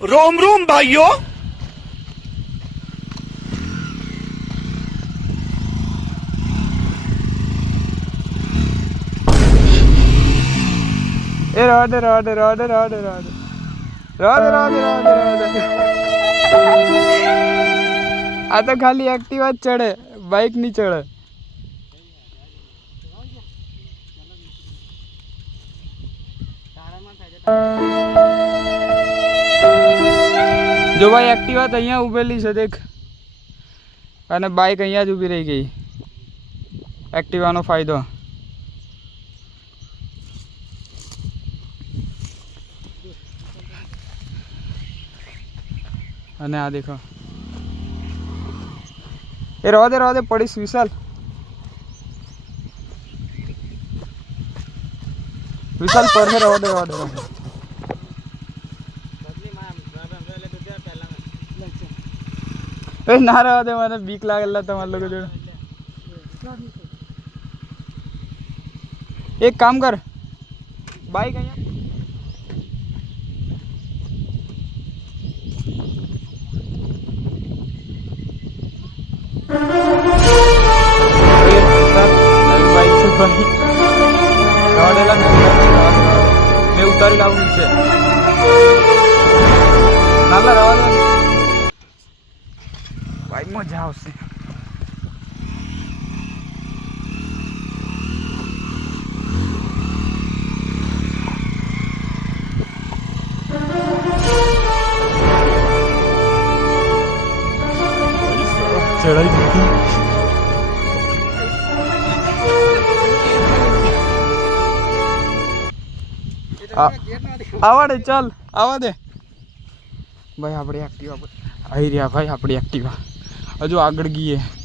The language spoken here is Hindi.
रोम रोम भाइयों। ए road road road road road road road road road आ तो खाली एक्टिवा चढ़े, बाइक नहीं चढ़े। जो भाई एक्टिवा तो अँ उभेली है देख, અને બાઇક અહીંયા જ ઊભી રહી ગઈ। એક્ટિવાનો ફાયદો। અને આ દેખો, એ રવા દે પડીશ વિશાલ। વિશાલ પર રવા દે ए ना रहा दे, मैंने बीक लागेला तुम्हारे लोग जोड़े। एक काम कर, बाइक अँ बाइक से मैं उतारी लाऊ नीचे नाला रवा दे भाई, मजा आवशे। चढ़ाई दिखी आवा दे, चल आवा दे भाई। अपनी एक्टिवा आई रहा भाई, अपनी एक्टिवा हजू आगड़ गई है।